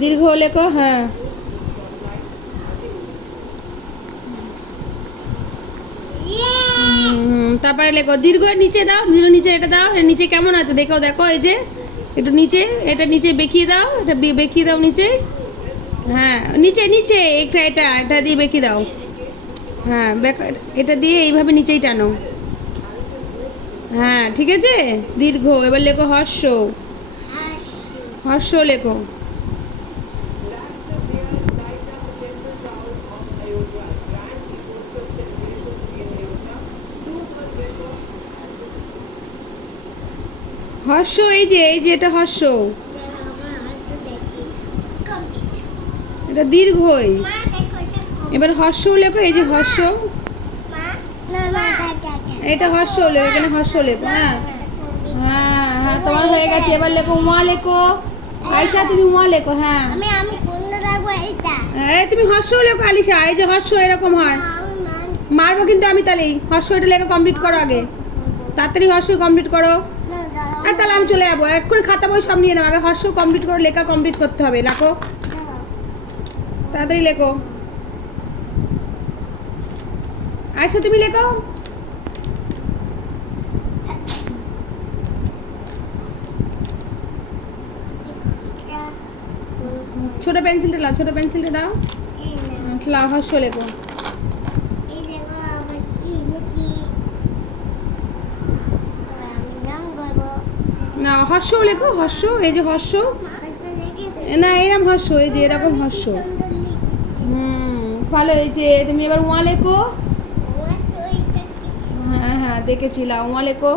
দীর্ঘ লেখো হ্যাঁ। তারপরে লেখো দীর্ঘ নিচে দাও দীর্ঘ নিচে এটা দাও নিচে কেমন আছে? দেখো দেখো এই যে একটু নিচে এটা নিচে বেঁকিয়ে দাও এটা বেঁকিয়ে দাও নিচে। হ্যাঁ নিচে নিচে একটা এটা এটা দিয়ে বেঁকিয়ে দাও। হ্যাঁ এটা দিয়ে এইভাবে নিচেই টানো। হ্যাঁ ঠিক আছে? দীর্ঘ এবার লেখো হর্ষ। হর্ষ লেখো। হর্ষ, এই যে এই যে, এটা হর্ষ। এটা দীর্ঘই। এবার হর্ষ লেখো, এই যে হর্ষ। এটা হর্ষ লেখো, এখানে হর্ষ লেখো হ্যাঁ। হ্যাঁ হ্যাঁ তোমার হয়ে গেছে। এবার লেখো, উমা লেখো। আয়সা তুমি উমা লেখো হ্যাঁ। এই তুমি হর্ষ লেখো, আলিশা, এই যে হর্ষ এরকম হয়। মারবো কিন্তু আমি তাহলেই। হর্ষ এটা লেখা কমপ্লিট করো আগে। তাড়াতাড়ি হর্ষ কমপ্লিট করো। আর তাহলে আমি চলে যাব। এক্ষুনি খাতা বই সব নিয়ে নেব আগে হর্ষ কমপ্লিট করো লেখা কমপ্লিট করতে হবে। লেখো তাড়াতাড়ি লেখো। আয়সা তুমি লেখো। ছোট পেন্সিলটা নাও ছোট পেন্সিলটা নাও হর্ষ লেখো এই দেখো আমার কি এনেছি। এবার আমি রং করব। না হর্ষ লেখো, হর্ষ, এই যে হর্ষ। না এরকম হর্ষ, এই যে এরকম হর্ষ। হুম, ভালো, এই যে তুমি এবার ওয়া লেখো। হ্যাঁ হ্যাঁ দেখেছিলাম ওয়া লেখো।